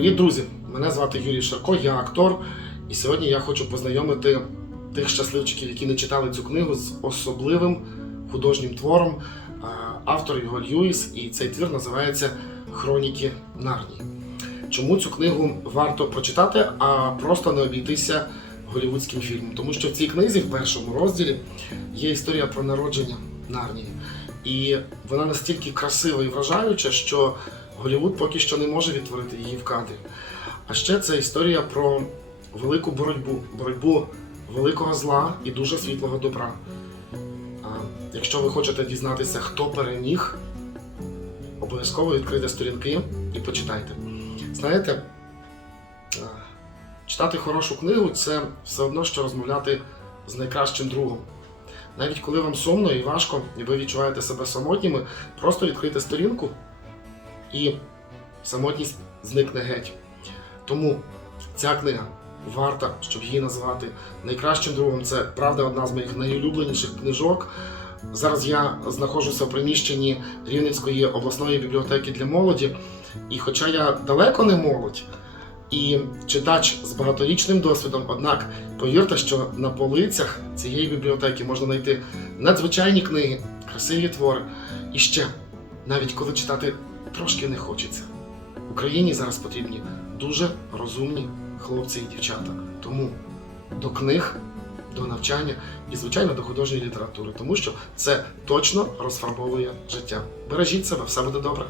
Привіт, друзі! Мене звати Юрій Шарко, я актор, і сьогодні я хочу познайомити тих щасливчиків, які не читали цю книгу з особливим художнім твором. Автор його Льюіс, і цей твір називається Хроніки Нарнії. Чому цю книгу варто прочитати, а просто не обійтися голівудським фільмом? Тому що в цій книзі, в першому розділі, є історія про народження Нарнії. І вона настільки красива і вражаюча, що Голівуд поки що не може відтворити її в кадрі. А ще це історія про велику боротьбу, боротьбу великого зла і дуже світлого добра. А, якщо ви хочете дізнатися, хто переміг, обов'язково відкрийте сторінки і почитайте. Знаєте, читати хорошу книгу це все одно, що розмовляти з найкращим другом. Навіть коли вам сумно і важко, і ви відчуваєте себе самотніми, просто відкрийте сторінку і самотність зникне геть. Тому ця книга варта, щоб її назвати найкращим другом. Це правда одна з моїх найулюбленіших книжок. Зараз я знаходжуся в приміщенні Рівненської обласної бібліотеки для молоді. І хоча я далеко не молодь і читач з багаторічним досвідом, однак повірте, що на полицях цієї бібліотеки можна знайти надзвичайні книги, красиві твори. І ще, навіть коли читати трошки не хочеться. Україні зараз потрібні дуже розумні хлопці і дівчата. Тому до книг, до навчання і, звичайно, до художньої літератури, тому що це точно розфарбовує життя. Бережіть себе, все буде добре.